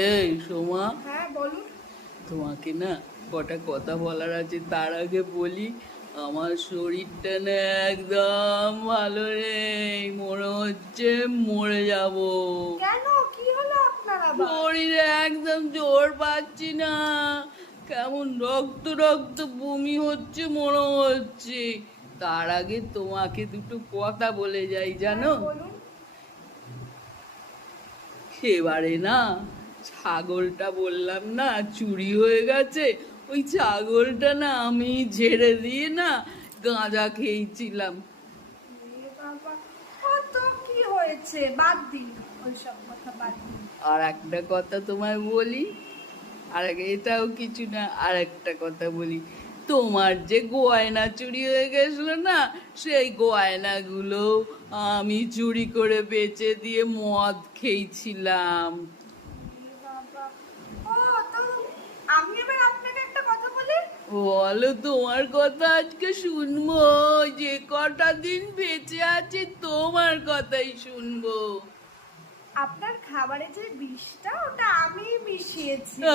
এই সোমা, হ্যাঁ বলুন। তোমাকে না কটা কথা বলার আছে। তার আগে বলি, আমার শরীরটা না একদম ভালো নেই, মনে হচ্ছে মরে যাব। কেন, কি হলো আপনার আবার? শরীরে একদম জোর পাচ্ছি না, কেমন রক্ত রক্ত বমি হচ্ছে মনে হচ্ছে। তার আগে তোমাকে দুটো কথা বলে যাই, হ্যাঁ জানো? বলুন। সেবারে না ছাগলটা বললাম না চুরি হয়ে গেছে, ওই ছাগলটা না আমি ঝেড়ে দিয়ে না গাঁজা খেয়েছিলাম। এ বাবা, ও তো কি হয়েছে, বাদ দিন, ওইসব কথা বাদ দিন। আর একটা কথা তোমায় বলি, আর এটাও কিছু না, আর একটা কথা বলি। তোমার যে গয়না চুরি হয়ে গেছিল না, সেই গয়নাগুলো আমি চুরি করে বেচে দিয়ে মদ খেয়েছিলাম। এ বাবা, ও তো আমি এবার আপনাকে একটা কথা বলি। বলো, তোমার কথা আজকে শুনবো। যে কটা দিন বেঁচে আছি তোমার কথাই শুনবো। আপনার খাবারে যে বিষটা, ওটা আমি মিশিয়েছিলাম।